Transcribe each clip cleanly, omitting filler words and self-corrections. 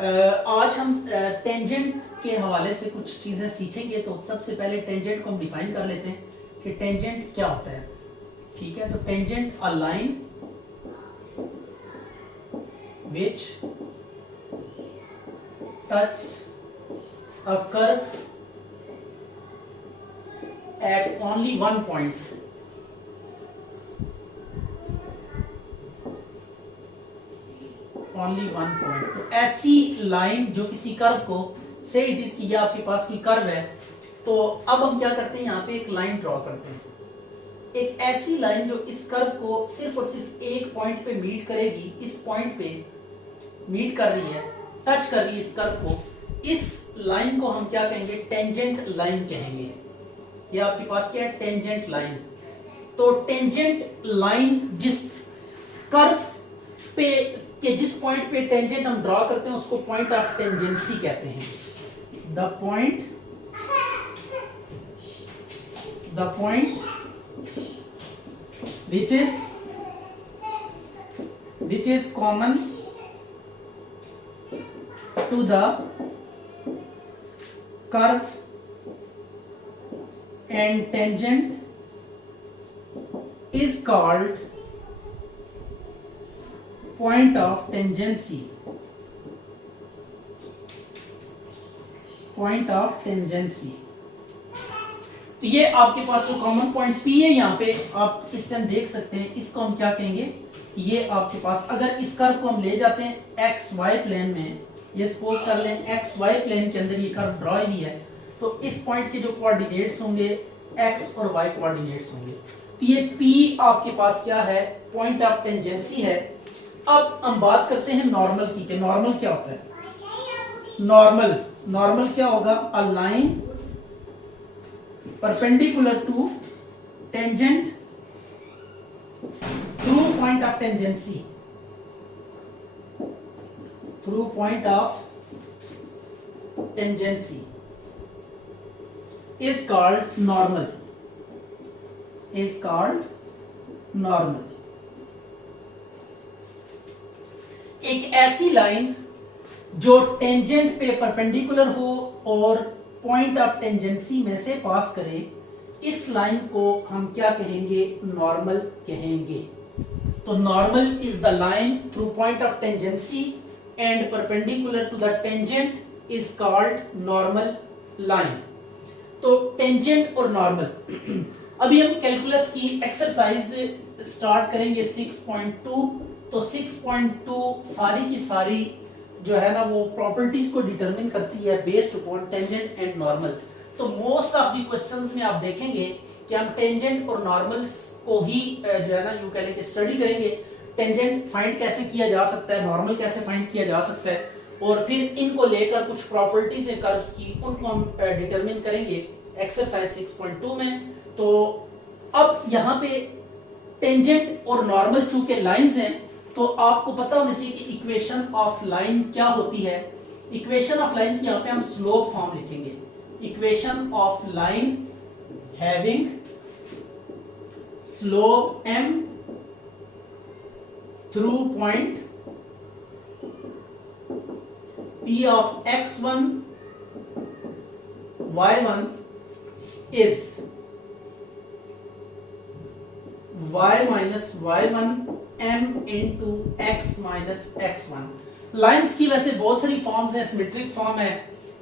आज हम टेंजेंट के हवाले से कुछ चीज़ें सीखेंगे। तो सबसे पहले टेंजेंट को हम डिफाइन कर लेते हैं कि टेंजेंट क्या होता है। ठीक है, तो tangent a line which touch a curve at only one point only one point. तो ऐसी लाइन जो किसी कर्व को से इट इज कि आपके पास कोई कर्व है, तो अब हम क्या करते हैं, यहाँ पे एक लाइन ड्रॉ करते हैं। एक ऐसी लाइन जो इस कर्व को सिर्फ और सिर्फ एक पॉइंट पे मीट करेगी, इस पॉइंट पे मीट कर रही है, टच कर रही है इस कर्व को। इस लाइन को हम क्या कहेंगे, टेंजेंट लाइन कहेंगे। ये आपके पास क्या है, टेंजेंट लाइन। तो टेंजेंट लाइन जिस कर्व पे कि जिस पॉइंट पे टेंजेंट हम ड्रॉ करते हैं उसको पॉइंट ऑफ टेंजेंसी कहते हैं। The point which is common to the curve and tangent is called point of tangency। Point of tangency. तो ये आपके पास जो कॉमन पॉइंट P है, यहाँ पे आप इस टाइम देख सकते हैं, इसको हम क्या कहेंगे, ये आपके पास अगर इस कर्व को हम ले जाते हैं एक्स वाई प्लेन में, ये सपोज कर लें एक्स वाई प्लेन के अंदर ये कर्व ड्रॉ हुई है, तो इस पॉइंट के जो कोऑर्डिनेट्स होंगे एक्स और वाई कोऑर्डिनेट्स होंगे। तो ये P आपके पास क्या है, पॉइंट ऑफ टेंजेंसी है। अब हम बात करते हैं नॉर्मल की, कि नॉर्मल क्या होता है। नॉर्मल क्या होगा, a line perpendicular to tangent through point of tangency, through point of tangency is called normal, एक ऐसी लाइन जो टेंजेंट पे परपेंडिकुलर हो और पॉइंट ऑफ टेंजेंसी में से पास करे, इस लाइन को हम क्या कहेंगे, नॉर्मल कहेंगे। तो normal is the line through point of tangency and perpendicular to the tangent is called normal line. तो टेंजेंट और नॉर्मल अभी हम कैलकुलस की एक्सरसाइज स्टार्ट करेंगे 6.2। तो 6.2 सारी की सारी जो है ना वो प्रॉपर्टीज को डिटरमिन करती है based upon tangent and normal. तो मोस्ट ऑफ द क्वेश्चंस में आप देखेंगे कि हम टेंजेंट और नॉर्मल्स को ही जो है ना यूं कह लें कि स्टडी करेंगे। टेंजेंट फाइंड कैसे किया जा सकता है, नॉर्मल कैसे फाइंड किया जा सकता है, और फिर इनको लेकर कुछ प्रॉपर्टीज हैं कर्व्स की, उनको हम डिटरमिन करेंगे एक्सरसाइज 6.2 में। तो अब यहाँ पे टेंजेंट और नॉर्मल चूंकि लाइंस हैं, तो आपको पता होना चाहिए कि इक्वेशन ऑफ लाइन क्या होती है। इक्वेशन ऑफ लाइन की यहाँ पे हम स्लोप फॉर्म लिखेंगे, equation of line having slope m through point P of x1 y1 is y minus y1 m into x minus x1। Lines की वैसे बहुत सारी फॉर्म्स हैं, सिमेट्रिक फॉर्म है,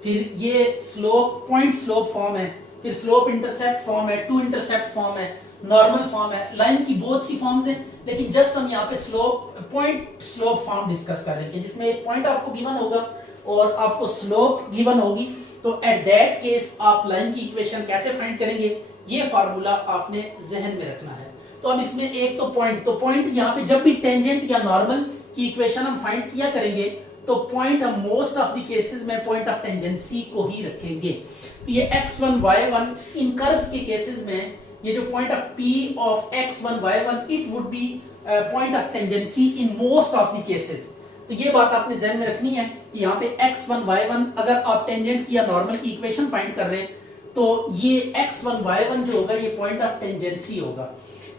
फिर ये स्लोप पॉइंट स्लोप फॉर्म है, फिर स्लोप इंटरसेप्ट फॉर्म है, टू इंटरसेप्ट फॉर्म है, नॉर्मल फॉर्म है। लाइन की बहुत सी फॉर्म्स हैं, लेकिन जस्ट हम यहाँ पे slope point slope form discuss कर रहे हैं, जिसमें एक पॉइंट आपको गिवन होगा और आपको स्लोप गिवन होगी। तो एट दैट केस आप लाइन की इक्वेशन कैसे फाइंड करेंगे, ये फार्मूला आपने जहन में रखना है। तो अब इसमें एक तो पॉइंट यहाँ पे जब भी टेंजेंट या नॉर्मल की इक्वेशन हम फाइंड किया करेंगे, तो पॉइंट हम मोस्ट ऑफ द केसेस में पॉइंट ऑफ टेंजेंसी को ही रखेंगे। तो ये x1 y1 इन कर्व्स के केसेस में ये जो point of P of x1 y1 it would B point of tangency in most of the cases. तो ये बात आपने ध्यान में रखनी है कि यहाँ पे x1 y1 अगर आप टेंजेंट की या नॉर्मल की इक्वेशन फाइंड कर रहे हैं, तो ये x1 y1 जो होगा ये पॉइंट ऑफ टेंजेंसी होगा,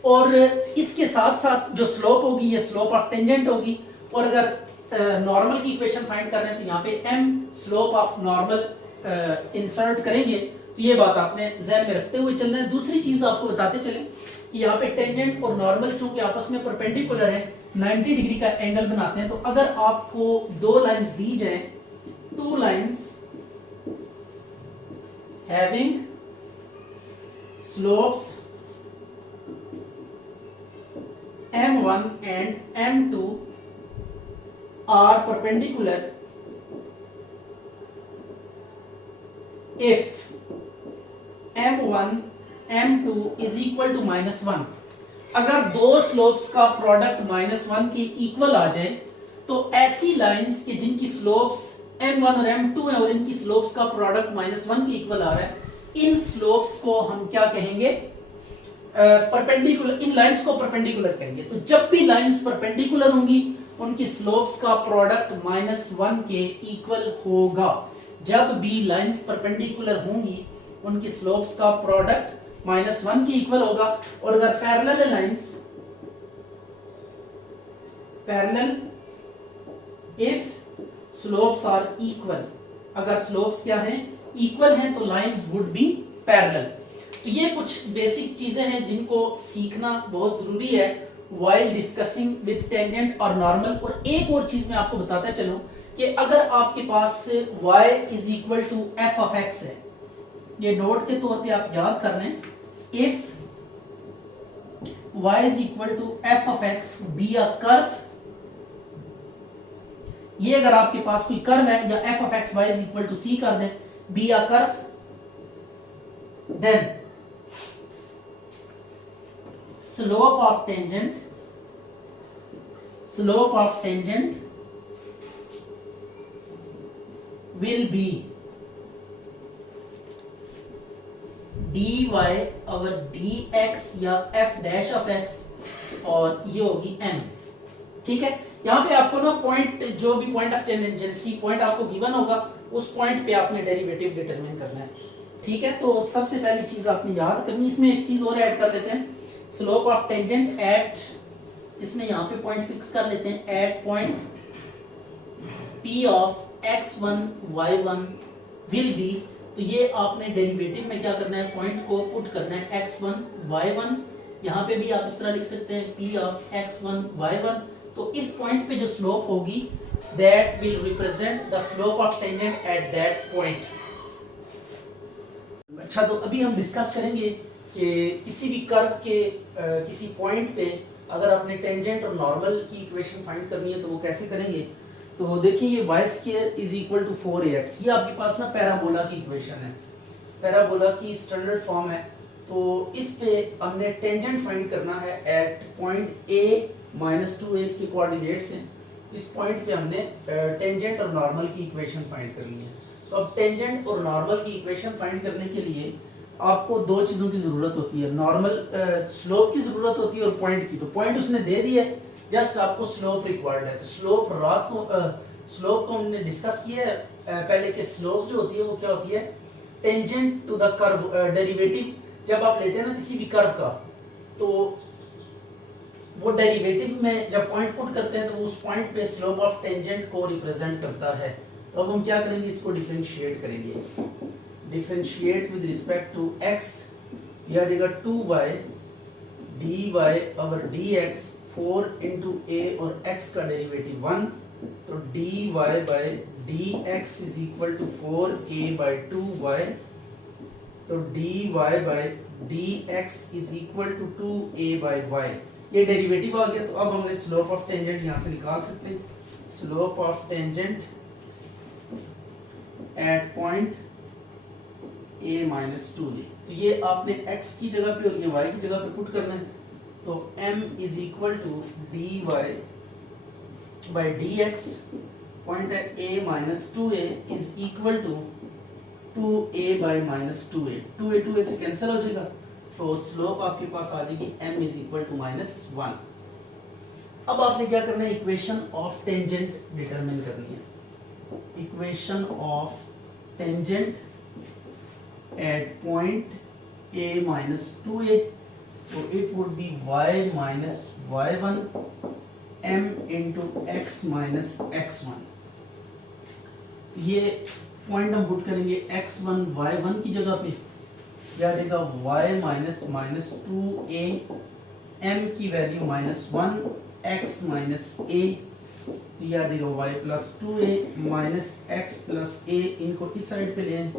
और इसके साथ साथ जो स्लोप होगी ये स्लोप ऑफ टेंजेंट होगी। और अगर नॉर्मल की इक्वेशन फाइंड कर रहे हैं तो यहाँ पे m slope of normal insert करेंगे। तो ये बात आपने ध्यान में रखते हुए चलना है। दूसरी चीज आपको बताते चले कि यहाँ पे टेंजेंट और नॉर्मल चूंकि आपस में परपेंडिकुलर है 90 डिग्री का एंगल बनाते हैं। तो अगर आपको दो लाइंस दी जाए, two lines having slopes m1 and m2 are perpendicular if m1 m2 is equal to -1। अगर दो स्लोप्स का प्रोडक्ट -1 के इक्वल आ जाए तो ऐसी लाइंस के जिनकी स्लोप्स m1 और m2 है और इनकी स्लोप्स का प्रोडक्ट -1 के इक्वल आ रहा है, इन स्लोप्स को हम क्या कहेंगे? परपेंडिकुलर। इन लाइंस को परपेंडिकुलर कहेंगे। तो जब भी लाइंस परपेंडिकुलर होंगी उनकी स्लोप्स का प्रोडक्ट -1 के इक्वल होगा। जब भी लाइंस परपेंडिकुलर होंगी उनकी स्लोप्स का प्रोडक्ट -1 के इक्वल होगा। और अगर parallel lines, parallel if slopes are equal, अगर स्लोप्स क्या हैं? इक्वल हैं तो लाइंस वुड बी पैरेलल। तो ये कुछ बेसिक चीजें हैं जिनको सीखना बहुत जरूरी है while discussing with tangent और नॉर्मल। और एक और चीज मैं आपको बताता चलूं कि अगर आपके पास y is equal to f of x है, ये नोट के तौर पे आप याद कर लें, if y is equal to f of x be a curve, ये अगर आपके पास कोई कर्व है या f of x y is equal to c कर दें, be a curve, then slope of tangent will be dy over dx या f dash of x और ये होगी m। ठीक है, यहाँ पे आपको ना पॉइंट, जो भी पॉइंट ऑफ टेंजेंसी पॉइंट आपको गिवन होगा उस पॉइंट पे आपने डेरिवेटिव डिटरमिन करना है। ठीक है, तो सबसे पहली चीज आपने याद करनी। इसमें एक चीज और ऐड कर लेते हैं, स्लोप ऑफ टेंजेंट एट, इसमें यहाँ पे पॉइंट फिक्स कर लेते हैं, at point p of x1 y1 will be. तो ये आपने डेरिवेटिव में क्या करना है? पॉइंट को पुट करना है x1 y1। यहाँ पे भी आप इस तरह लिख सकते हैं p ऑफ x1 y1। तो इस पॉइंट पे जो स्लोप होगी that will represent the slope of tangent at that point. अच्छा, तो अभी हम डिस्कस करेंगे कि किसी भी कर्व के किसी पॉइंट पे अगर आपने टेंजेंट और नॉर्मल की इक्वेशन फाइंड करनी है तो वो कैसे करेंगे। तो देखिए, ये y square is equal to 4ax, ये आपके पास ना पैराबोला की इक्वेशन है, पैराबोला की स्टैंडर्ड फॉर्म है। तो इस पे हमने टेंजेंट फाइंड करना है एट पॉइंट a -2a, इसके कोऑर्डिनेट्स हैं। इस पॉइंट पे हमने टेंजेंट और नॉर्मल की इक्वेशन फाइंड करनी है। तो अब टेंजेंट और नॉर्मल की इक्वेशन फाइंड करने के लिए आपको दो चीजों की जरूरत होती है, नॉर्मल स्लोप की जरूरत होती है और पॉइंट की। तो पॉइंट उसने दे दिया है, जस्ट आपको स्लोप रिक्वायर्ड है। तो स्लोप स्लोप को हमने डिस्कस किया है पहले कि स्लोप जो होती है वो क्या होती है? Tangent to the curve. Derivative जब आप लेते हैं ना किसी भी कर्व का, तो वो डेरिवेटिव में जब पॉइंट पुट करते हैं तो उस पॉइंट पे स्लोप ऑफ टेंजेंट को रिप्रेजेंट करता है। तो अब हम क्या करेंगे? इसको डिफरेंशिएट करेंगे। Differentiate with respect to x, किया जाएगा 2y dy over dx, 4 into a और x का डेरिवेटिव 1। तो dy by dx is equal to 4a by 2y। तो dy by dx is equal to 2a by y। ये derivative आ गया। तो अब हमने स्लोप ऑफ टेंजेंट यहाँ से निकाल सकते हैं। Slope of tangent at point a -2a, तो ये आपने x की जगह पे और ये y की जगह पे पुट करना है। तो m is equal to dy by dx, point है a -2a is equal to 2a by -2a, 2a से कैंसिल हो जाएगा। तो स्लोप आपके पास आ जाएगी m इज इक्वल टू -1। अब आपने क्या करना है? इक्वेशन ऑफ टेंजेंट डिटरमिन करनी है। Equation of tangent at point a minus 2a, so it would be y minus y1 m into X minus x one. ये पॉइंट हम पुट करेंगे x1 y1 की जगह पे, क्या आ जाएगा y minus minus two a, m की वैल्यू -1, x माइनस ए, तो ये आ जाएगा y plus two a minus x plus a, इनको इस साइड पे लें,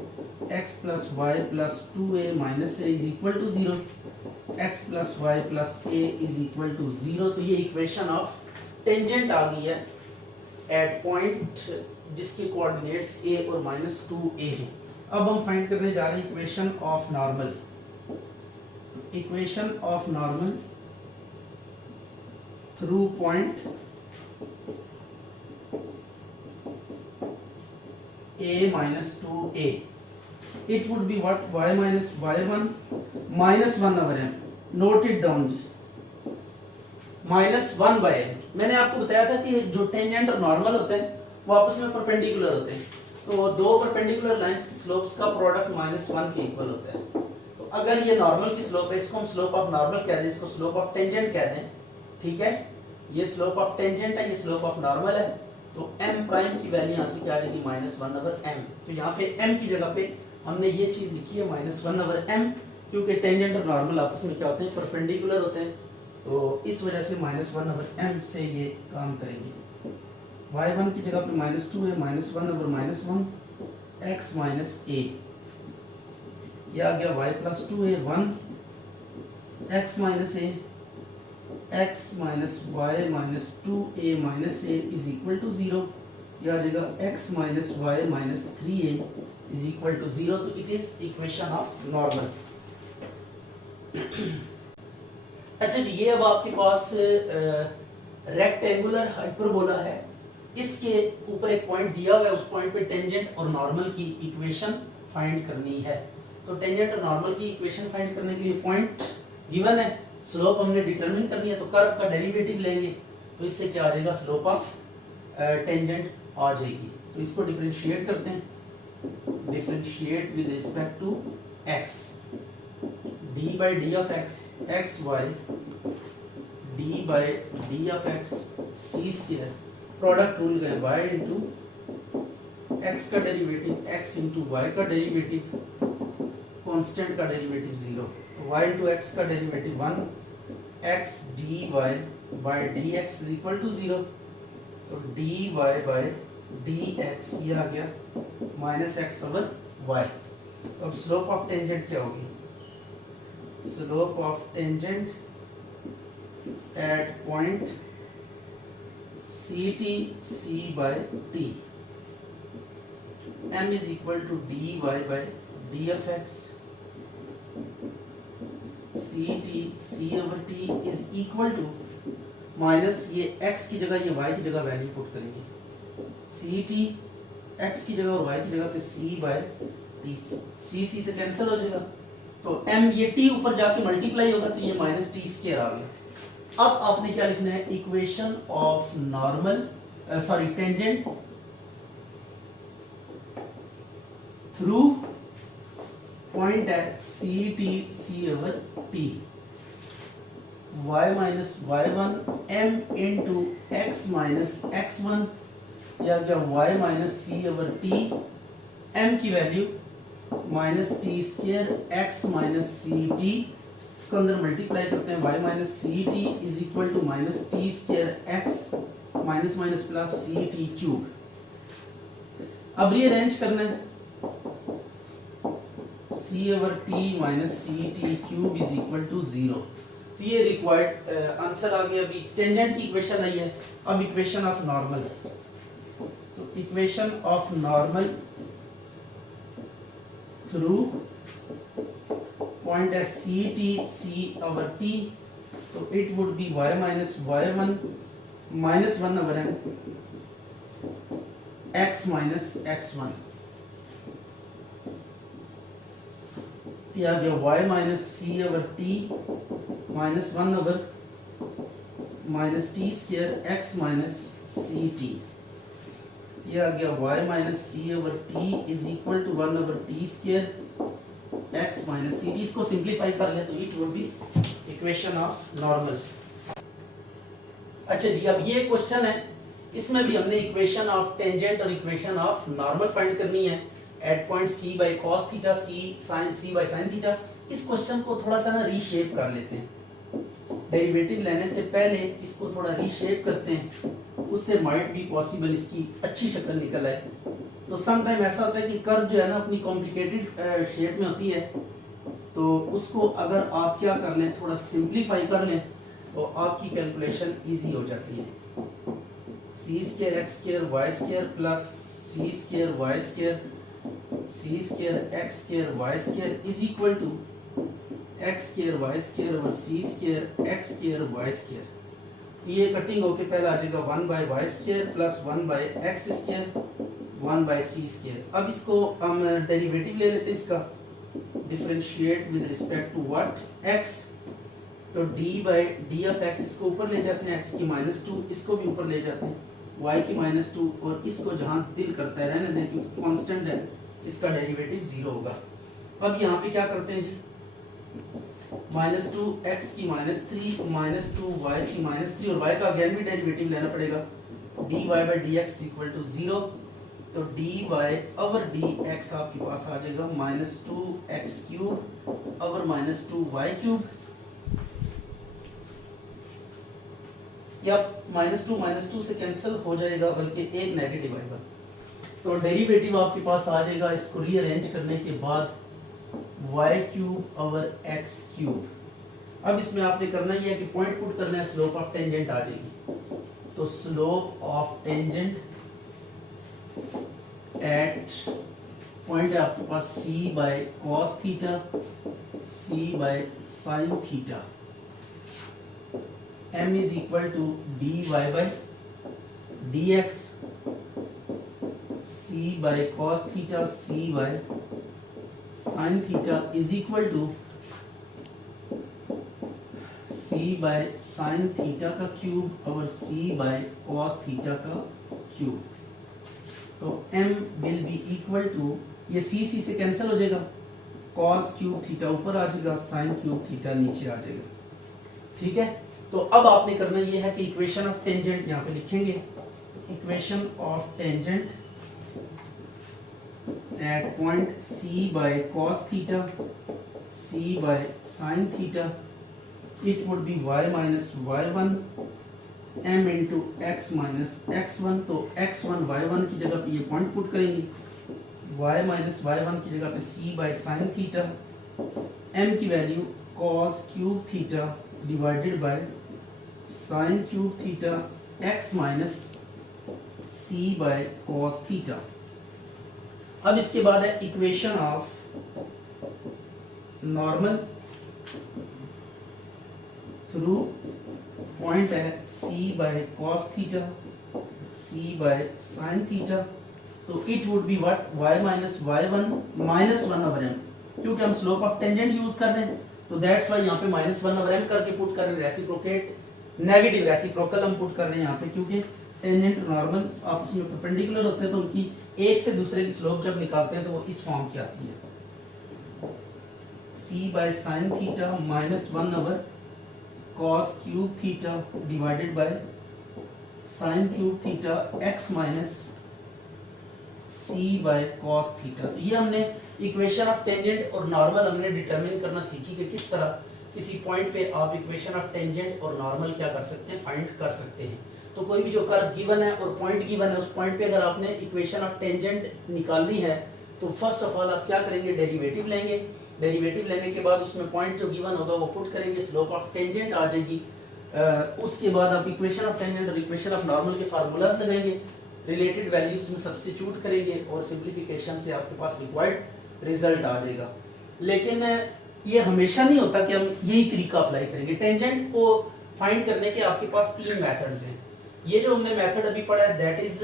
x plus y plus two a minus a is equal to 0, x plus y plus a is equal to 0। तो ये इक्वेशन ऑफ टेंजेंट आ गई है at point जिसके कोऑर्डिनेट्स a और -2a हैं। अब हम फाइंड करने जा रहे हैं equation of normal. Equation of normal through point a -2a, it would be what, y minus y1 -1 over m, note it down जी, -1 by m। मैंने आपको बताया था कि जो टेंजेंट और नॉर्मल होते हैं वो आपस में परपेंडिकुलर होते हैं, तो दो परपेंडिकुलर लाइंस की स्लोप्स का प्रोडक्ट -1 के इक्वल होता है। तो अगर ये नॉर्मल की स्लोप है, इसको हम स्लोप ऑफ नॉर्मल कह दें, इसको स्लोप ऑफ टेंजेंट कह दें, ठीक है। ये स्लोप ऑफ टेंजेंट है, ये स्लोप ऑफ नॉर्मल है, तो m प्राइम की वैल्यू यहाँ से क्या आ जाएगी -1 over m। तो यहाँ पे m की जगह पे हमने ये चीज लिखी है -1 over m, क्योंकि टेंजेंट और नॉर्मल आपस में क्या होते हैं, परपेंडिकुलर होते हैं, तो इस वजह से -1 over m से ये काम करेंगे। y1 की जगह पे -2 है, -1 over -1 x माइनस a, ये आ गया y प्लस 2 है 1 x minus a, x minus Y minus 2a minus a is equal to 0, यह आ जाएगा x minus Y minus 3a is equal to 0। तो it is equation of normal. अच्छा जी, ये अब आपके पास रेक्टेंगुलर हाइपरबोला है, इसके ऊपर एक पॉइंट दिया हुआ है, उस पॉइंट पे टेंजेंट और नॉर्मल की इक्वेशन फाइंड करनी है। तो टेंजेंट और नॉर्मल की इक्वेशन फाइंड करने के लिए पॉइंट गिवन है, स्लोप हमने डिटरमिन करनी है, तो कर्व का डेरिवेटिव लेंगे, तो इससे क्या आ जाएगा, स्लोप ऑफ टेंजेंट आ जाएगी। तो इसको डिफरेंशिएट करते हैं, differentiate with respect to x, d by d of x x y, d by d of x c square, product rule गए y इंटू x का डेरिवेटिव x इंटू y का derivative, constant का derivative 0, y into X का derivative 1, x dy by dx is equal to 0, तो dy by dx ये आ गया minus x over y। तो अब स्लोप ऑफ टेंजेंट क्या होगी, slope of tangent at point ct c by t, m is equal to dy by d of x, ct c over t is equal to minus ये x की जगह ये y की जगह value put करेंगे, ct x की जगह और y की जगह पे c बाय t, c से कैंसिल हो जाएगा, तो m ये t ऊपर जाके मल्टीप्लाई होगा, तो ये माइनस टी स्क्वायर आ गया। अब आपने क्या लिखना है, equation of normal sorry tangent through point है C T C over T, y minus y1 m into X minus x1, या क्या y minus C over T, m की value minus T square x minus C T, इसको अंदर multiply करते हैं, y minus C T is equal to minus T square x minus minus plus C T cube. अब rearrange करना है, c over t minus C T cube is equal to 0, तो ये required answer आ गया। अभी tangent की equation आई है, अब इक्वेशन ऑफ नॉर्मल, तो equation of normal through point है C T C over T, तो it would be y minus y1 minus 1 over m x minus x1, दिया गया y minus C over T minus 1 over minus T square x minus C T, यह आ गया y minus C over T is equal to 1 over T square x minus C T. इसको simplify कर ले तो it would be equation of normal. अच्छा जी, अब ये क्वेश्चन है, इसमें भी हमने इक्वेशन ऑफ टेंजेंट और इक्वेशन ऑफ नॉर्मल फाइंड करनी है at point C by cos theta C by sine theta. इस क्वेश्चन को थोड़ा सा ना रीशेप कर लेते हैं, डेरिवेटिव लेने से पहले इसको थोड़ा रीशेप करते हैं, उससे माइट भी पॉसिबल इसकी अच्छी शक्ल निकल आए। तो सम टाइम ऐसा होता है कि कर्व जो है ना अपनी कॉम्प्लिकेटेड शेप में होती है, तो उसको अगर आप क्या कर लें, थोड़ा सिंप्लीफाई कर लें, तो आपकी कैलकुलेशन इजी हो जाती है। C square X square Y square plus C square Y square C square X square Y square is equal to X square Y square और C square X square Y square. तो ये cutting होके पहला आ जाएगा 1 by Y square plus 1 by X square 1 by C square. अब इसको हम डेरिवेटिव ले लेते हैं इसका, differentiate with respect to what X. तो d by D of x इसको ऊपर ले जाते हैं, x की -2 इसको भी ऊपर ले जाते हैं, y की -2 और इसको जहाँ दिल करता है रहने दें क्योंकि कांस्टेंट है, इसका डेरिवेटिव 0 होगा। अब यहाँ पे क्या करते हैं जी, -2 x की -3 -2 y की -3 और y का अगेन भी डेरिवेटिव लेना पड़ेगा, dy by D X equal to 0। तो dy ओवर dx आपके पास आ जाएगा -2x cube over -2y cube, या -2 से कैंसिल हो जाएगा, बल्कि एक नेगेटिव आएगा। तो डेरिवेटिव आपके पास आ जाएगा, इसको रीअरेंज करने के बाद y cube over x cube. अब इसमें आपने करना ये है कि पॉइंट पुट करना है, स्लोप ऑफ टेंजेंट आ जाएगी। तो slope of tangent at point है आपके पास c by cos theta c by sine theta, m is equal to dy by dx c by cos theta c by sin theta is equal to c by sin theta का cube और c by cos theta का cube. तो m will be equal to, ये c से cancel हो जाएगा, cos cube theta ऊपर आ जाएगा, sin क्यूब थीटा नीचे आ जाएगा। ठीक है, तो अब आपने करना ये है कि इक्वेशन ऑफ टेंजेंट यहाँ पे लिखेंगे, equation of tangent at point c by cos theta c by sin theta, it would be y minus y1 m into x minus x1। तो x1 y1 की जगह पे ये पॉइंट पुट करेंगे, y minus y1 की जगह पे c by sin theta, m की value cos cube theta divided by sine cube theta x minus c by cos theta. अब इसके बाद है equation of normal through point है c by cos theta c by sine theta. तो it would be what, y minus y1 minus 1 over m, क्योंकि हम slope of tangent use कर रहे हैं, तो दैट्स वाई यहाँ पे -1 ओवर m करके पुट कर रहे हैं, रेसिप्रोकेट नेगेटिव रेसिप्रोकल हम पुट कर रहे हैं यहाँ पे, क्योंकि टेंजेंट नॉर्मल आपस में परपेंडिकुलर होते हैं, तो उनकी एक से दूसरे की स्लोप जब निकालते हैं तो वो इस फॉर्म की आती है, c by sine theta -1 over cos cube theta divided by sine cube theta x minus c by cos theta. तो ये हमने इक्वेशन ऑफ टेंजेंट और नॉर्मल हमने डिटरमिन करना सीखी कि किस तरह किसी पॉइंट पे आप इक्वेशन ऑफ टेंजेंट और नॉर्मल क्या कर सकते हैं, फाइंड कर सकते हैं। तो कोई भी जो कर्व गिवन है और पॉइंट गिवन है, उस पॉइंट पे अगर आपने इक्वेशन ऑफ टेंजेंट निकालनी है तो फर्स्ट ऑफ ऑल आप क्या करेंगे, डेरिवेटिव लेंगे। डेरिवेटिव लेने के बाद उसमें पॉइंट जो गिवन होगा वो पुट करेंगे, स्लोप ऑफ टेंजेंट आ जाएगी। उसके बाद आप इक्वेशन ऑफ टेंजेंट और इक्वेशन ऑफ नॉर्मल के फार्मूलाज लगाएंगे, रिलेटेड वैल्यूज में सब्स्टिट्यूट करेंगे और सिंप्लीफिकेशन से आपके पास रिक्वायर्ड रिजल्ट आ जाएगा। लेकिन ये हमेशा नहीं होता कि हम यही तरीका अप्लाई करेंगे। टेंजेंट को फाइंड करने के आपके पास 3 मेथड्स हैं। ये जो हमने मेथड अभी पढ़ा है दैट इज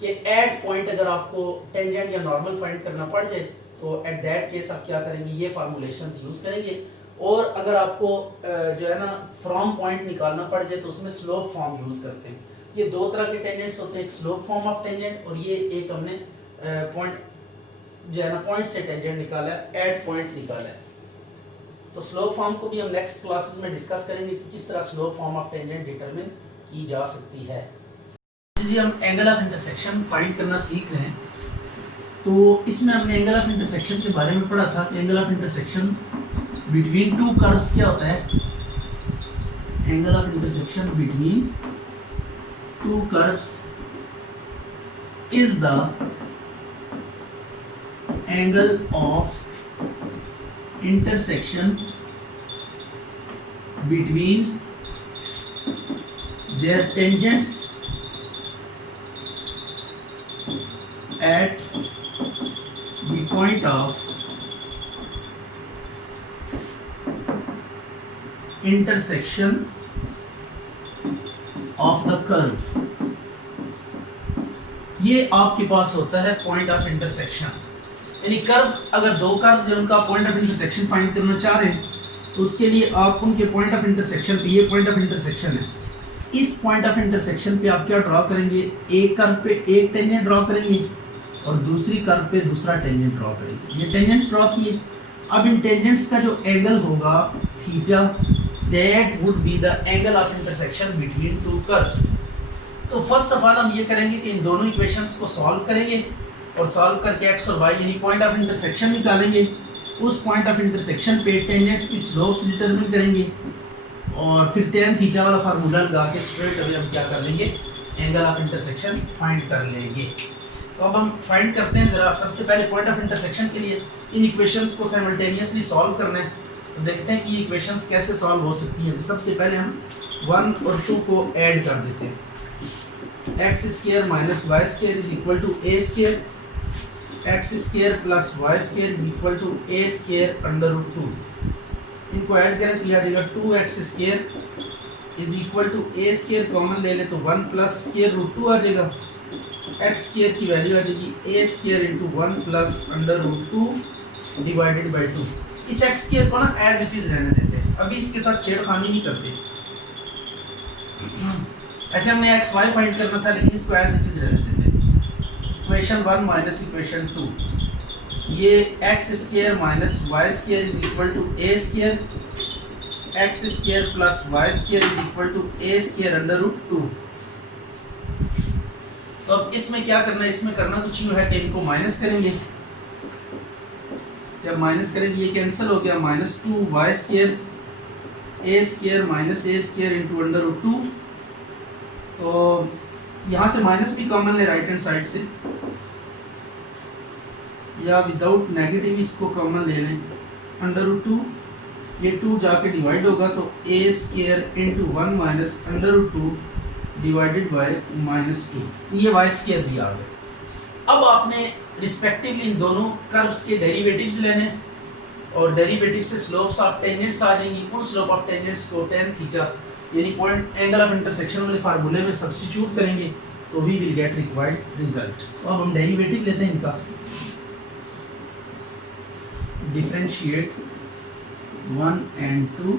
कि एट पॉइंट अगर आपको टेंजेंट या नॉर्मल फाइंड करना पड़ जाए तो एट दैट केस आप क्या करेंगे, ये फार्मूलेशंस यूज करेंगे। और अगर आपको जो है ना फ्रॉम पॉइंट निकालना पड़ जाए तो उसमें स्लोप फॉर्म यूज करते हैं। ये 2 तरह के टेंजेंट्स होते हैं, एक स्लोप फॉर्म ऑफ टेंजेंट और ये एक हमने पॉइंट जो है ना पॉइंट से टेंजेंट निकाला है, एट पॉइंट निकाला है। तो स्लोप फॉर्म को भी हम नेक्स्ट क्लासेस में डिस्कस करेंगे कि किस तरह slope form of tangent determine की जा सकती है। जी हम एंगल ऑफ इंटरसेक्शन फाइंड करना सीख रहे हैं। तो इसमें हमने एंगल ऑफ इंटरसेक्शन के बारे में पढ़ा था कि angle of intersection between two curves क्या होता है। Angle of intersection between two curves is the angle of intersection between their tangents at the point of intersection of the curve। ये आपके पास होता है पॉइंट ऑफ इंटरसेक्शन। यानी curve, अगर दो कर्व्स हैं उनका पॉइंट ऑफ इंटरसेक्शन फाइंड करना चाह रहे हैं तो उसके लिए आप उनके पॉइंट ऑफ इंटरसेक्शन पे, ये पॉइंट ऑफ इंटरसेक्शन है, इस पॉइंट ऑफ इंटरसेक्शन पे आप क्या ड्रॉ करेंगे, एक कर्व पे एक टेंजेंट ड्रॉ करेंगे और दूसरी कर्व पे दूसरा टेंजेंट ड्रॉ करेंगे। ये टेंजेंट्स ड्रॉ किए। अब इन टेंजेंट्स का जो एंगल होगा theta, that would be the angle of intersection between two curves. तो फर्स्ट ऑफ ऑल हम ये करेंगे कि इन दोनों इक्वेशंस को सॉल्व करेंगे और सॉल्व करके x और y यानी पॉइंट ऑफ इंटरसेक्शन निकालेंगे। उस पॉइंट ऑफ इंटरसेक्शन पे टेंजेंट्स की स्लोप्स डिटरमिन करेंगे और फिर tan थीटा वाला फार्मूला लगा के स्ट्रेट अवे हम क्या कर लेंगे, एंगल ऑफ इंटरसेक्शन फाइंड कर लेंगे। तो अब हम फाइंड करते हैं जरा। सबसे पहले पॉइंट ऑफ इंटरसेक्शन के लिए इन इक्वेशंस को साइमल्टेनियसली सॉल्व करना है। तो देखते हैं कि ये इक्वेशंस कैसे सॉल्व हो सकती हैं। सबसे पहले हम 1 और 2 को ऐड कर देते हैं। X square minus Y square is equal to A square, X square plus Y square is equal to A square under root 2। इनको ऐड करें तो यह आ जाएगा 2x square is equal to A square, common ले ले तो 1 plus square root 2 आ जाएगा। x स्क्वायर की वैल्यू आ जाएगी A square into 1 plus under root 2 divided by 2। इस x स्क्वायर को ना एज इट इज रहने देते हैं, अभी इसके साथ छेड़खानी नहीं करते। ऐसे हमने एक्स वाई फाइंड करना था लेकिन इसको एज इट इज रहने देते हैं। इक्वेशन 1 माइनस इक्वेशन 2, ये X square minus Y square is equal to A square, X square plus Y square is equal to A square under root 2। तो अब इसमें क्या करना है, इसमें करना कुछ यूँ है कि इनको माइनस करेंगे। जब माइनस करेंगे ये कैंसिल हो गया, माइनस 2y स्क्वायर ए स्क्वायर माइनस ए स्क्वायर इंटू अंडर रूट 2। तो यहाँ से माइनस भी कॉमन ले राइट हैंड साइड से, या विदाउट नेगेटिव इसको कॉमन ले लें। अंडर रूट 2, ये 2 जाके डिवाइड होगा तो A square into 1 minus under root 2 divided by minus 2। ये वाई स्क्वायर भी आ गया। अब आपने रिस्पेक्टिवली इन दोनों कर्व्स के डेरिवेटिव्स लेने और डेरिवेटिव से स्लोप्स ऑफ टेंजेंट्स आ जाएंगी। उन स्लोप ऑफ टेंजेंट्स को tan थीटा यानी पॉइंट एंगल ऑफ इंटरसेक्शन वाले फार्मूले में सब्स्टिट्यूट करेंगे तो we will get required result. तो अब हम डेरिवेटिव लेते हैं इनका, differentiate 1 and 2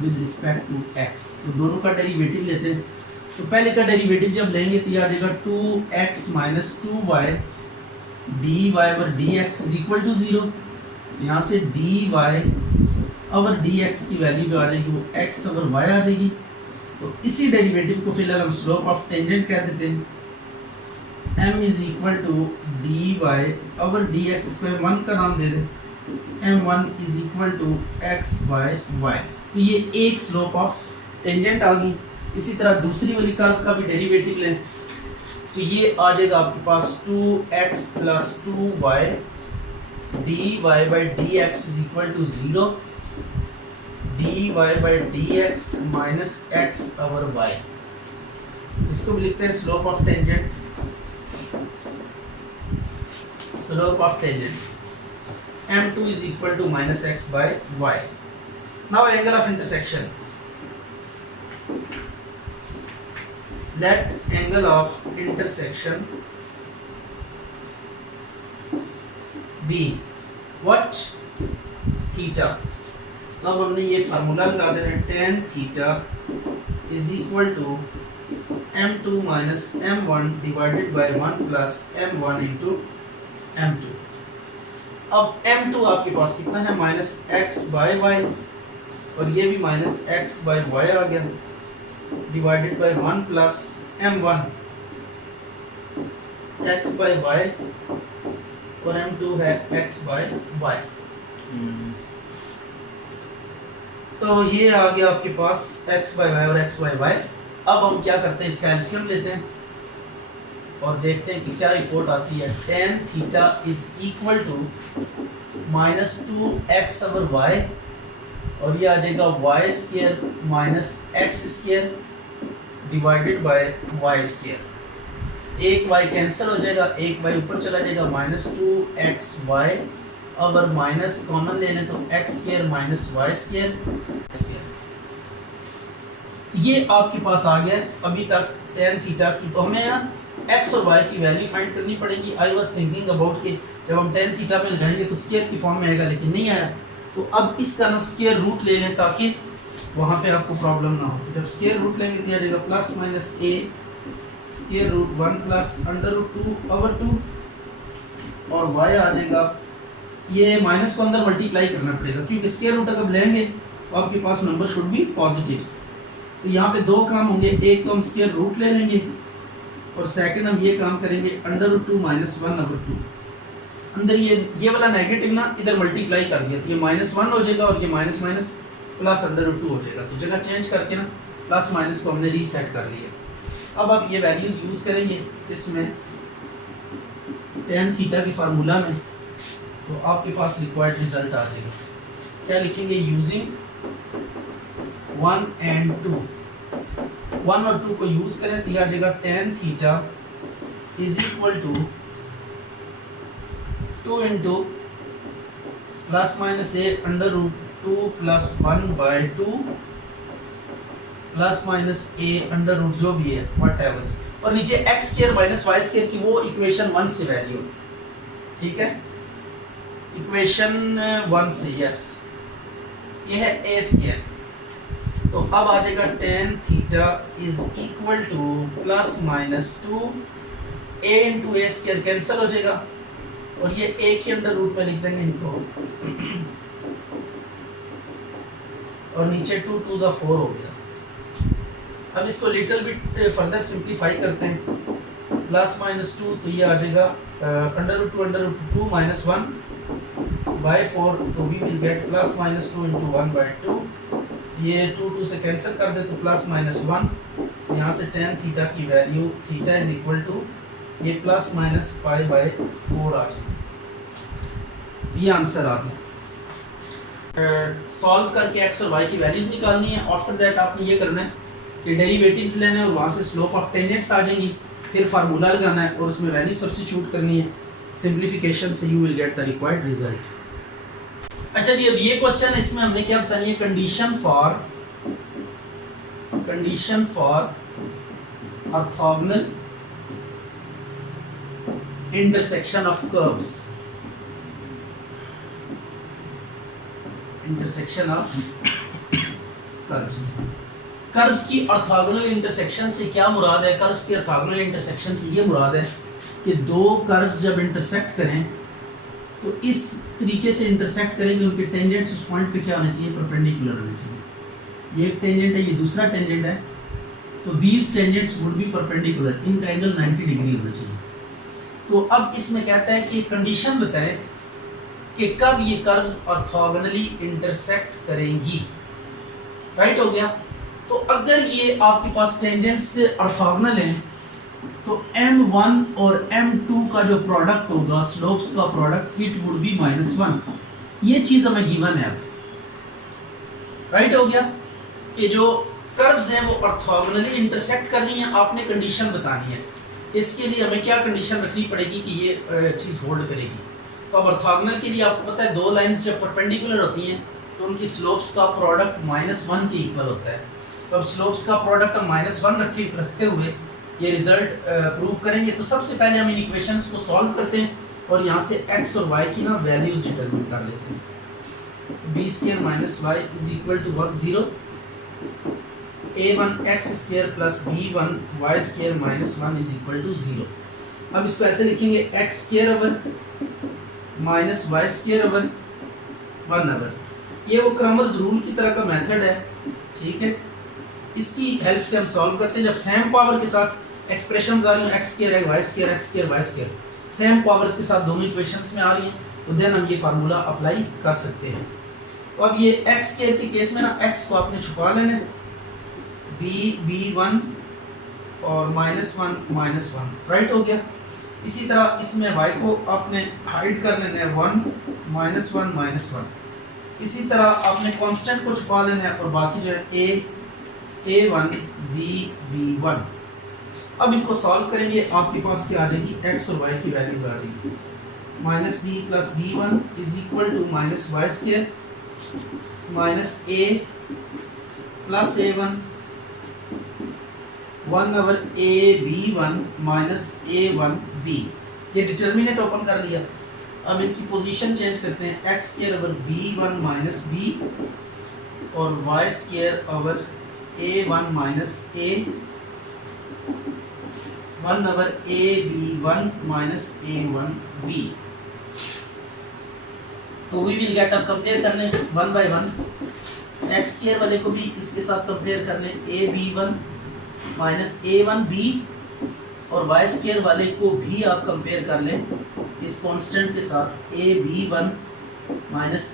with respect to x। तो दोनों का डेरिवेटिव लेते हैं। तो पहले का डेरिवेटिव जब लेंगे तो ये आ जाएगा 2x minus 2y dy over dx is equal to 0। यहाँ से dy ओवर dx की वैल्यू जो आ जाएगी वो x ओवर y आ जाएगी। तो इसी डेरिवेटिव को फिलहाल हम स्लोप ऑफ टेंजेंट कह देते हैं। m is equal to dy over dx, square 1 का नाम दे दें, m1 is equal to x by y। तो ये एक स्लोप ऑफ टेंजेंट आ गई। इसी तरह दूसरी वाली कर्व का भी डेरिवेटिव लें तो ये आ जाएगा आपके पास 2x plus 2y dy by dx is equal to 0, dy by dx minus x over y। इसको भी लिखते हैं slope of tangent. Slope of tangent m2 is equal to minus x by y. Now angle of intersection. Let angle of intersection be what? Theta. तो अब हमने ये formula लगा देना है, tan theta is equal to m2 minus m1 divided by 1 plus m1 into m2। अब m2 आपके पास कितना है माइनस एक्स बाई वाई, और ये भी माइनस एक्स बाई वाई आ गया, divided by 1 plus m1 X by Y, और m2 है x बाई वाई। तो ये आ गया आपके पास x बाई वाई और x बाई वाई। अब हम क्या करते हैं, इसका एलसीएम लेते हैं और देखते हैं कि क्या रिपोर्ट आती है। tan theta is equal to minus 2x over Y, और ये आ जाएगा Y square minus X square divided by Y square. एक y कैंसिल हो जाएगा, एक y ऊपर चला जाएगा, माइनस 2xy, अगर माइनस कॉमन ले लें तो X square minus Y square. ये आपके पास आ गया अभी तक tan थीटा की। तो हमें यहाँ x और y की वैल्यू फाइंड करनी पड़ेगी। आई वाज थिंकिंग अबाउट कि जब हम tan थीटा में लगाएंगे तो स्केयर की फॉर्म में आएगा, लेकिन नहीं आया। तो अब इसका ना स्केयर रूट ले लें ताकि वहाँ पे आपको प्रॉब्लम ना हो। तो जब स्केयर रूट लेंगे दिया जाएगा plus minus a square root 1 plus under root 2 over 2, और y आ जाएगा, ये माइनस को अंदर मल्टीप्लाई करना पड़ेगा क्योंकि स्केयर रूट अगर लेंगे तो आपके पास नंबर शुड बी पॉजिटिव। तो यहाँ पे दो काम होंगे, एक तो हम स्केयर रूट ले लेंगे और सेकंड हम ये काम करेंगे अंडर रूट 2 माइनस 1 ओवर 2। अंदर ये वाला नेगेटिव ना इधर मल्टीप्लाई कर दिया तो ये माइनस 1 हो जाएगा और ये minus minus plus under root 2 हो जाएगा। तो जगह चेंज करके ना प्लस माइनस को हमने रीसेट कर लिया। अब आप ये वैल्यूज यूज़ करेंगे इसमें tan थीटा के फार्मूला में, तो आपके पास रिक्वायर्ड रिजल्ट आ जाएगा। क्या लिखेंगे, यूजिंग 1 एंड 2, 1 और 2 को यूज करें तो यह आ जाएगा tan theta is equal to 2 into plus minus a under root 2 plus 1 by 2 plus minus a under root जो भी है वट एवर, और नीचे X square minus Y square की वो इक्वेशन 1 से वैल्यू, ठीक है, इक्वेशन 1 से, यस, ये है a स्केयर। तो अब आ जाएगा tan theta is equal two plus minus 2 a into A square cancel हो जाएगा, और ये a के अंडर रूट में लिख देंगे इनको, और नीचे 2 2 ज़ा 4 हो गया। अब इसको लिटिल बिट फर्दर सिंप्लीफाई करते हैं, प्लस माइनस 2 तो ये आ जाएगा अंडर रूट 2 माइनस 1 बाई 4, तो we will get plus minus 2 into 1 by 2, ये 2 2 से कैंसिल कर दे तो प्लस माइनस 1, यहाँ से tan थीटा की वैल्यू थीटा इज इक्वल टू ये प्लस माइनस पाई बाई 4 आ जाएगी। ये आंसर आ गया। सॉल्व करके एक्स और वाई की वैल्यूज निकालनी है। आफ्टर दैट आपने ये करना है कि डेरिवेटिव्स लेने हैं और वहाँ से स्लोप ऑफ टेंजेंट्स आ जाएंगी, फिर फार्मूला लगाना है और उसमें वैल्यू सब्स्टिट्यूट करनी है। सिंप्लीफिकेशन से you will get the required result. अच्छा जी, अब ये क्वेश्चन है, इसमें हमने क्या बतानी है, condition for orthogonal intersection of curves, intersection of curves की ऑर्थोगोनल इंटरसेक्शन से क्या मुराद है? कर्व्स की ऑर्थोगोनल इंटरसेक्शन से ये मुराद है कि दो कर्व्स जब इंटरसेक्ट करें तो इस तरीके से इंटरसेक्ट करेंगे, उनके टेंजेंट्स उस पॉइंट पे क्या होने चाहिए, परपेंडिकुलर होने चाहिए। ये एक टेंजेंट है, ये दूसरा टेंजेंट है, तो these tangents would be perpendicular, इनका एंगल 90 डिग्री होना चाहिए। तो अब इसमें कहता है कि कंडीशन बताएं कि कब ये कर्व्स ऑर्थोगोनली इंटरसेक्ट करेंगी। राइट हो गया। तो अगर ये आपके पास टेंजेंट्स ऑर्थोगोनल हैं तो m1 और m2 का जो प्रोडक्ट होगा, स्लोप्स का प्रोडक्ट, इट वुड बी -1। ये चीज हमें गिवन है। राइट हो गया कि जो कर्व्स हैं वो ऑर्थोगोनली इंटरसेक्ट कर रही हैं, आपने कंडीशन बतानी है। इसके लिए हमें क्या कंडीशन रखनी पड़ेगी कि ये चीज़ होल्ड करेगी। तो अब ऑर्थोगोनल के लिए आपको पता है दो लाइंस जब परपेंडिकुलर होती हैं तो उनकी स्लोप्स का प्रोडक्ट -1 के इक्वल होता है। तो अब स्लोप्स का प्रोडक्ट हम -1 रखते हुए ये रिजल्ट प्रूव करेंगे। तो सबसे पहले हम इन इक्वेशंस को सॉल्व करते हैं और यहाँ से x और y की ना वैल्यूज डिटरमिन कर लेते हैं। b square minus y is equal to 0, a1 x square plus b1 y square minus 1 is equal to 0। अब इसको ऐसे लिखेंगे x square over minus Y square over 1 ये वो क्रमर्स रूल की तरह का मेथड है, ठीक है। इसकी हेल्प से हम सॉल्व करते हैं। जब सेम पावर के साथ एक्सप्रेशंस आ रही हैं, एक्स स्क्वायर है Y square, X square Y square, same powers के साथ दोनों इक्वेशंस में आ रही हैं, तो देन हम ये फार्मूला अप्लाई कर सकते हैं। तो अब ये एक्स स्क्वायर के केस में ना एक्स को आपने छुपा लेना है, b1 और -1 राइट हो गया। इसी तरह इसमें y को आपने हाइड कर लेना है 1 -1 इसी तरह आपने कांस्टेंट को छुपा लेना है और बाकी जो है a1 b1। अब इनको सॉल्व करेंगे, आपके पास क्या आ जाएगी, x और y की वैल्यूज आ रही है। -b + b1 = -y square -a + a1 1/ab1 - a1b। ये डिटर्मिनेंट ओपन कर लिया। अब इनकी पोजीशन चेंज करते हैं, x² b1 - b और y² a1 - a 1/ab1 - a1b। तो वी विल गेट, अब कंपेयर कर लें 1 बाय 1। x² वाले को भी इसके साथ कंपेयर कर लें, ab1 - a1b और y² वाले को भी आप कंपेयर कर लें इस कांस्टेंट के साथ, ab1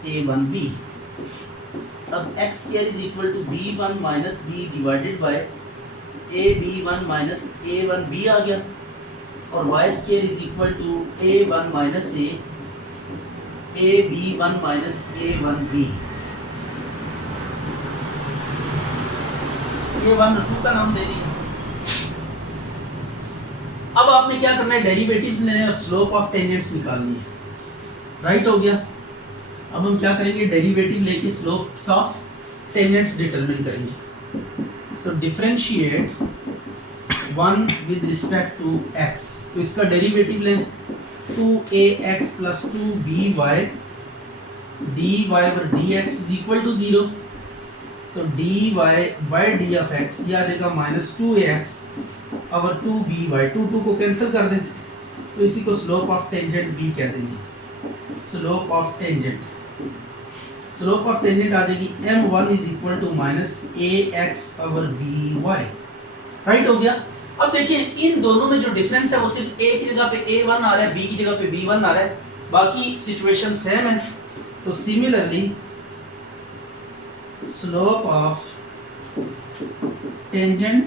- a1b। अब x² = b1 - b divided by ab1 - a1b आ गया, और y² = a1 - a ab1 - a1b। ये 1 और 2 का नाम दे दिया। अब आपने क्या करना है, डेरिवेटिव्स लेने और स्लोप ऑफ टेंजेंट्स निकालनी है, राइट हो गया। अब हम क्या करेंगे, डेरिवेटिव लेके स्लोप्स ऑफ टेंजेंट्स डिटरमिन करेंगे। तो differentiate 1 with respect to x, तो इसका डेरिवेटिव लें 2ax + 2by dy over dx = 0। तो dy by d of x ये आ जाएगा -2ax और 2by, 2 को कैंसिल कर दें, तो इसी को स्लोप ऑफ टेंजेंट b कह देंगे। स्लोप ऑफ टेंजेंट आ जाएगी m1 = -ax/by, राइट हो गया। अब देखिए इन दोनों में जो डिफरेंस है वो सिर्फ एक जगह पे a1 आ रहा है, b की जगह पे b1 आ रहा है, बाकी सिचुएशन सेम है। तो similarly slope of tangent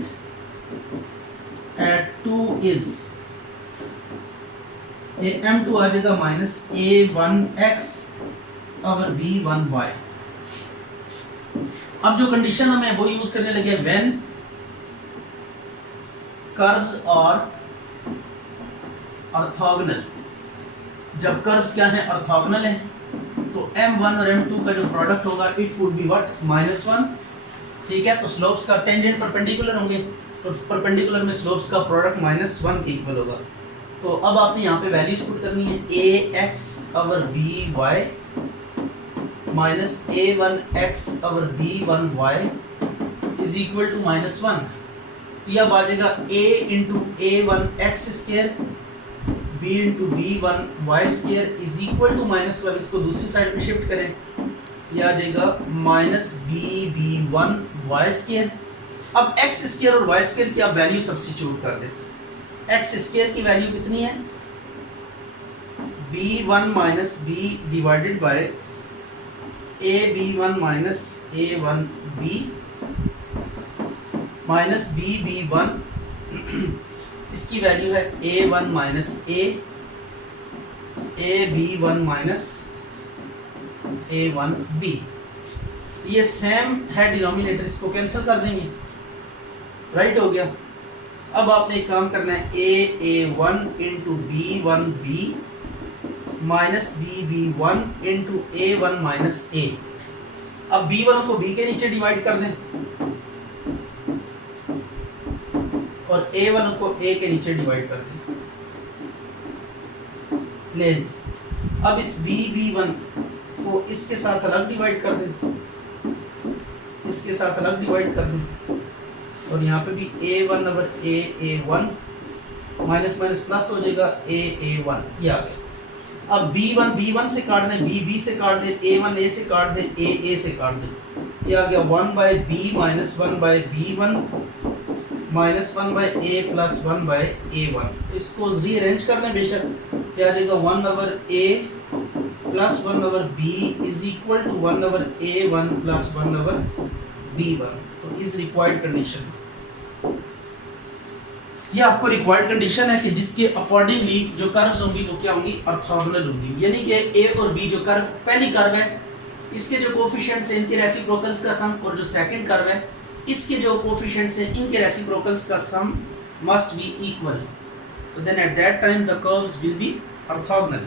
eight 2 is, ये m2 आ जाएगा -a1x/b1y। अब जो कंडीशन हमें वो यूज करने लगे, व्हेन कर्व्स और ऑर्थोगोनल। जब कर्व्स क्या है, ऑर्थोगोनल है, तो m1 और m2 का जो प्रोडक्ट होगा इट वुड बी व्हाट, -1, ठीक है। तो स्लोप्स का टेंजेंट परपेंडिकुलर होंगे, तो परपेंडिकुलर में स्लोप्स का प्रोडक्ट -1 के इक्वल होगा। तो अब आपने यहाँ पे वैल्यूज पुट करनी है, ax/by -a1x/b1y = -1। तो यह आ जाएगा a × a1x² b × b1y² = -1। इसको दूसरी साइड पे शिफ्ट करें, यह आ जाएगा -bb1y²। अब x² और y² की आप वैल्यू सब्स्टिट्यूट कर दें। x² की वैल्यू कितनी है, b1 - b divided by ab1 - a1b minus bb1, इसकी वैल्यू है a1 - a ab1 - a1b। ये सेम है डिनोमिनेटर, इसको कैंसिल कर देंगे, राइट हो गया। अब आपने एक काम करना है, a1 × b1b -bb1 × a1 - a। अब b1 को b के नीचे डिवाइड कर दें और a1 को a के नीचे डिवाइड कर दें। ले अब इस bb1 को इसके साथ अलग डिवाइड कर दें, इसके साथ अलग डिवाइड कर दें, और यहाँ पे भी a1/a1 माइनस माइनस प्लस हो जाएगा a1, ये आ गया। अब B1 से काट दें, B से काट दें, A से काट दें, A से काट दें। ये आ गया 1/B minus 1/B1 minus 1/A plus 1/A1। इसको रीअरेंज कर लें बेशक। ये आ जाएगा 1/A plus 1/B is equal to 1/A1 plus 1/B1। तो इज रिक्वायर्ड कंडीशन, ये आपको रिक्वायर्ड कंडीशन है कि जिसके अकॉर्डिंगली जो कर्व्स होंगी वो क्या होंगी, ऑर्थोगोनल होंगी। यानी कि ए और बी जो कर्व, पहली कर्व है इसके जो कोफिशिएंट्स हैं इनके रेसिप्रोकल्स का सम, और जो सेकंड कर्व है इसके जो कोफिशिएंट्स हैं इनके रेसिप्रोकल्स का सम मस्ट बी इक्वल। तो then at that time the curves will be orthogonal.